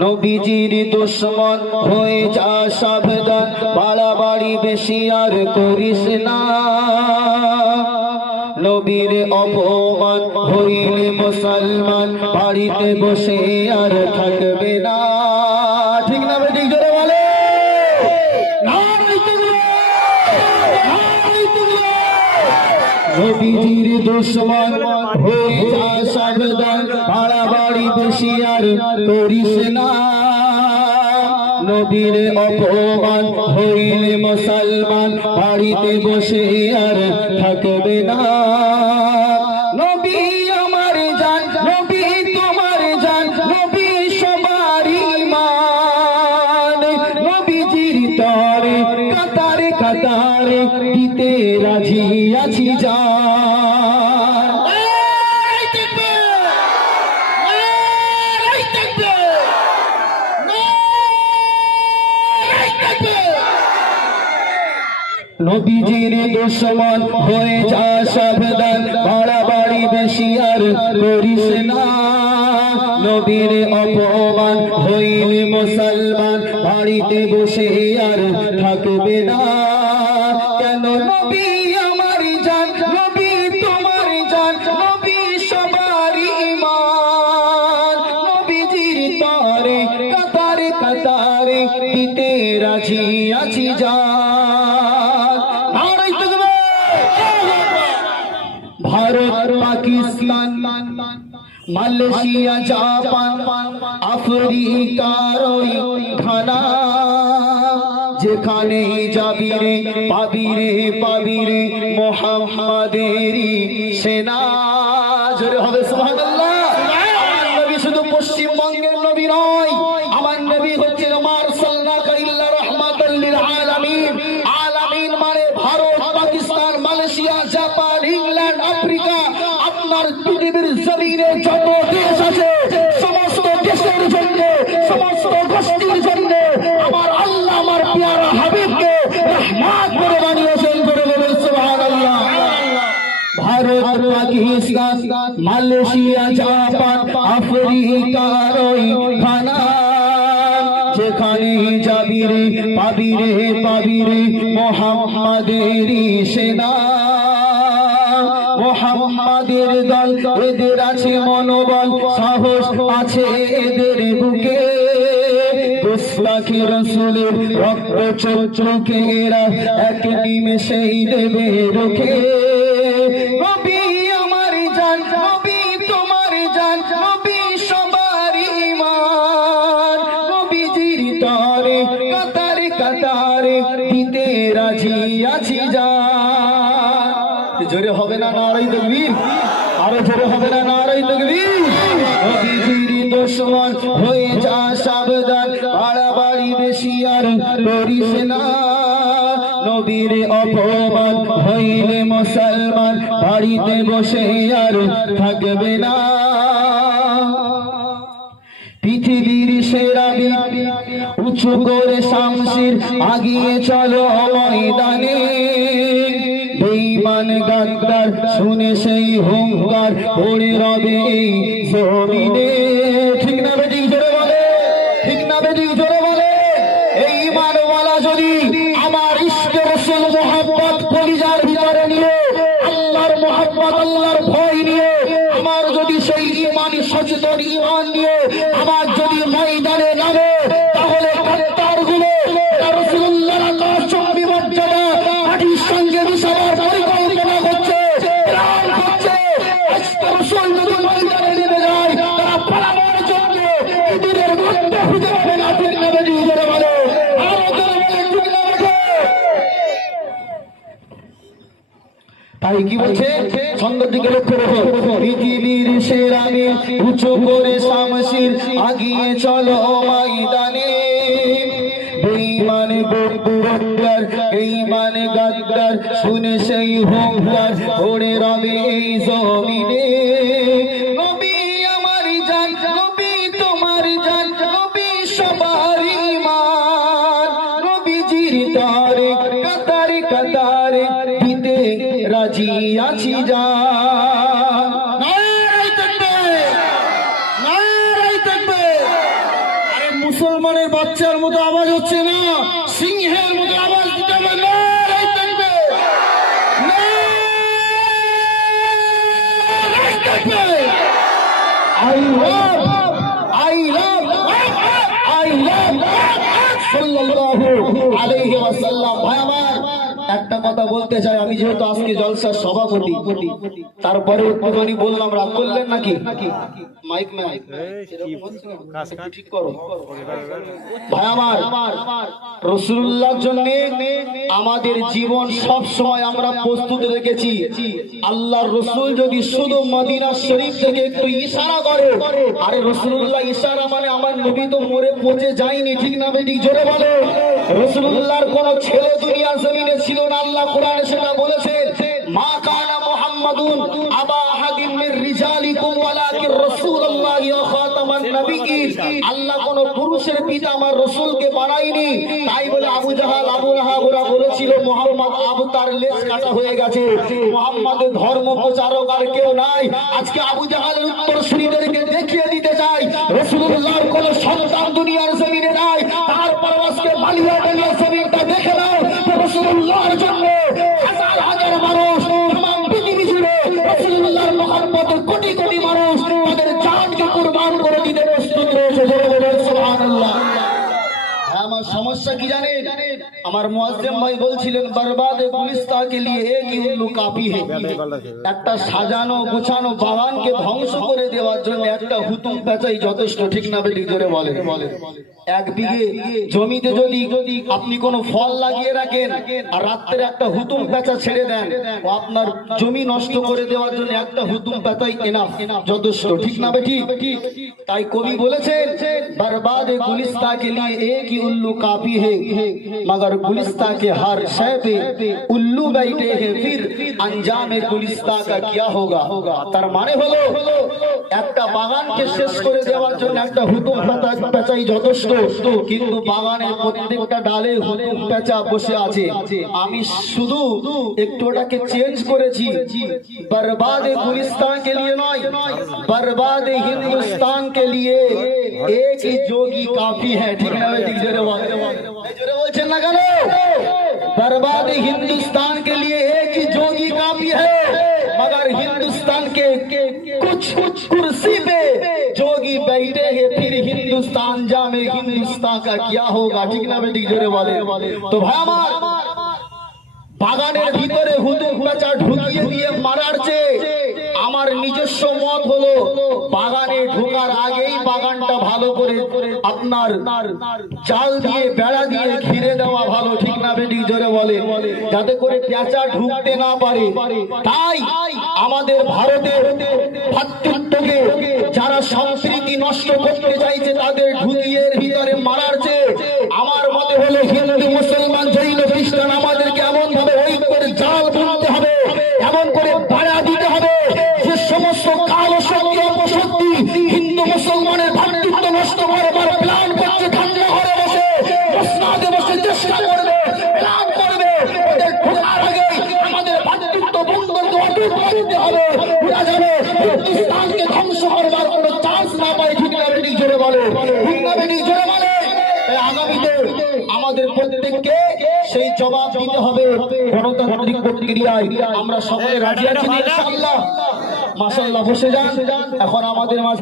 নবীজির দুশ্মন হয়ে যা সাবধান, বাড়াবাড়ি বেশি আর করিস না। নবীর অপমান হইলে মুসলমান বাড়িতে বসে আর থাকবে না। নবীজির দুশ্মন হয়ে যা সাবধান, বাড়াবাড়ি বেশি আর করিস না। নবীর অপমান হইলে মুসলমান বাড়িতে বসে আর থাকবে না। কাতারে দিতে রাজি আছি যা। নবীজির দুশ্মন হয়ে যা সাবধান বাড়াবাড়ি বেশি আর করিস না। নবীর অপমান হইলে মুসলমান বাড়িতে বসে আর থাকবে না। কেন নবী আমার জান, নবী তোমার জান, নবী সবারই ইমান নবীজির তারে, কাতারে কাতারে দিতে রাজি আছি জান তকবীর! ভারত, পাকিস্তান, মালয়েশিয়া, জাপান, আফ্রিকার খানা যেখানে যাবি রে, পাবি রে পাবি রে মোহাম্মদেরই সেনা। জোরে হবে শুধু পশ্চিমবঙ্গের নবী নয়, আমার নবী মানে ভারত মালয়েশিয়া, জাপান, ইংল্যান্ড আপনার সমস্ত দেশের জন্য, সমস্ত গোষ্ঠীর জন্য যেখানে যাবি রে, পাবি রে পাবি রে মোহাম্মদেরই সেনা। মোহাম্মদের দল, এদের আছে মনোবল, সাহস আছে এদের বুকে। রসুলের রক্ত চোখে এরা এক নিমেষেই দেবে রুখে। আছি জান জোরে হবে না নারাই তকবীর? আরও জোরে হবে না নারাই তকবীর? হয়ে যা সাবধান, বাড়াবাড়ি বেশি আর করিস না। নবীর অপমান হইলে মুসলমান বাড়িতে বসে আর থাকবে না। বীর উঁচু করে শামশির আগিয়ে চলো ময়দানে। বেঈমান গাদ্দার শুনে সেই হুঙ্কার পড়ে রবে এই জমিনে। কি বলছে? ছন্দের দিকে লক্ষ্য রেখো পৃথিবীর সেরামে উঁচু করে শামশির, আগিয়ে চলো ময়দানে। বেঈমানে বরদুরার এই মানে গাদ্দার, শুনে সেই হুঙ্কার ওড়ে রবে এই জমিনে। রাজি আছি যা। মুসলমানের বাচ্চার মতো আওয়াজ হচ্ছে না সিংহের মতো আওয়াজ দিতে হবে তাকবীর! I love, I love, I love আলাইহি ওয়াসাল্লাম। ভাই আমার একটা কথা বলতে চাই আমি যেহেতু আজকে জলসার সভাপতি তারপরে একটুখানি বললাম রাগ করলেন নাকি? মাইক ঠিক করো। ভাই আমার রসুল্লাহর জন্য আমাদের জীবন সব সময় আমরা প্রস্তুত রেখেছি। আল্লাহ রসুল যদি শুধু মদিনা শরীফ থেকে একটু ইশারা করে আরে রসুল্লাহ ইশারা মানে আমার নবী তো মরে পচে যায়নি ঠিক না বেটি জোরে বলে। রসুল্লাহর কোন ছেলে দুনিয়া জমিনে ছিল না, আল্লাহ কোরআনে সেটা বলেছেন। মা কানা মুহাম্মাদুন আবা আহাদিন মির রিজালিকুম ওয়ালাকিন রাসূলুল্লাহি আল্লাহ কোন পুরুষের পিতা আমার তাই বলে আবু জাহাল, আবু বলেছিল আবু তার লেজ কাটা হয়ে গেছে। ধর্ম প্রচারক আর কেউ নাই। আজকে আবু জাহালের উত্তর শুনিদেরকে দেখিয়ে দিতে চাই রাসূলুল্লাহর কোন সন্তান দুনিয়ার জমিনে নাই তারপর আজকে মালিয়া ডালিয়া জমিনটা দেখে নাও রাসূলুল্লাহর জন্য হাজার হাজার মানুষ তাম পৃথিবী জুড়ে রাসূলুল্লাহর মহব্বতে কোটি কোটি মানুষ তাদের জানকে কুরবান করে দিতে প্রস্তুত রয়েছে জোরে বলুন সুবহানাল্লাহ হ্যাঁ, আমার সমস্যা কি জানেন? আমার মুয়াজ্জিম ভাই বলছিলেন বরবাদ গুলিস্তা কে লিয়ে এক হি উল্লু কাফি হে একটা সাজানো গোছানো বাগানকে ধ্বংস করে দেওয়ার জন্য একটা হুতুম পেঁচাই যথেষ্ট ঠিক না বেটি জোরে বলে এক বিঘে জমিতে যদি যদি আপনি কোনো ফল লাগিয়ে রাখেন আর রাত্রে একটা হুতুম পেঁচা ছেড়ে দেন ও আপনার জমি নষ্ট করে দেওয়ার জন্য একটা হুতুম পেঁচাই এনাফ যথেষ্ট ঠিক না বেটি তাই কবি বলেছেন बर्बाद गुलिस्ता के लिए एक ही उल्लू काफी है मगर गुलिस्ता के हर शय पे उल्लू बैठे हैं फिर अंजाम गुलिस्ता का क्या होगा তার মানে হলো একটা বাগানকে শেষ করে দেওয়ার জন্য একটা হুতুম পাতা পেঁচাই যথেষ্ট কিন্তু বাগানের প্রত্যেকটা ডালে হুতুম পেঁচা বসে আছে আমি শুধু একটু ওটাকে চেঞ্জ করেছি बर्बाद गुलिस्तान के लिए নয় बर्बाद हिंदुस्तान के लिए एक ही जोगी काफी है ठीक ना ठीक জোরে বল জোরে বলছেন না কেন बर्बाद हिंदुस्तान के लिए एक ही जोगी काफी है मगर हिंदुस्तान के कुछ कुछ कुर्सी पे जोगी बैठे हैं फिर हिंदुस्तान जामे हिंदुस्तान का क्या होगा ठीक ना बेटी জোরে বলে তো ভাই আমার বাগানের ভিতরে হুতুম পেঁচা ঢুকিয়ে দিয়ে মারার চেয়ে আমার নিজস্ব মত হলো বাগানে ঢোকার আগেই বাগানটা ভালো করে আপনার জাল দিয়ে বেড়া দিয়ে ঘিরে দেওয়া ভালো, ঠিক না বেটি? জোরে বলে। যাতে করে পেঁচা ঢুকতে না পারে। তাই আমাদের ভারতের ভাতৃত্বকে যারা সংস্কৃতি নষ্ট করতে চাইছে, তাদের ঢুকিয়ে ভিতরে মারার চেয়ে আমার মতে হলো হিন্দু, মুসলমান, জৈন, খ্রিস্টান, আমাদেরকে এমন ভাবে ঐক্যের জাল বুনতে হবে, এমন করে বাড়া দিতে হবে যে সমস্ত যাবে। হিন্দুস্তানকে ধ্বংস করবার কোনো চান্স না পায় বেটি জোরে বলে। বেটি জোরে বলে। আগামীতে আমাদের প্রত্যেককে সেই জবাব দিতে হবে গণতান্ত্রিক প্রক্রিয়ায়। আমরা সকলে রাজি আছি ইনশাআল্লাহ। মাশাআল্লাহ বসে যান। এখন আমাদের মাঝে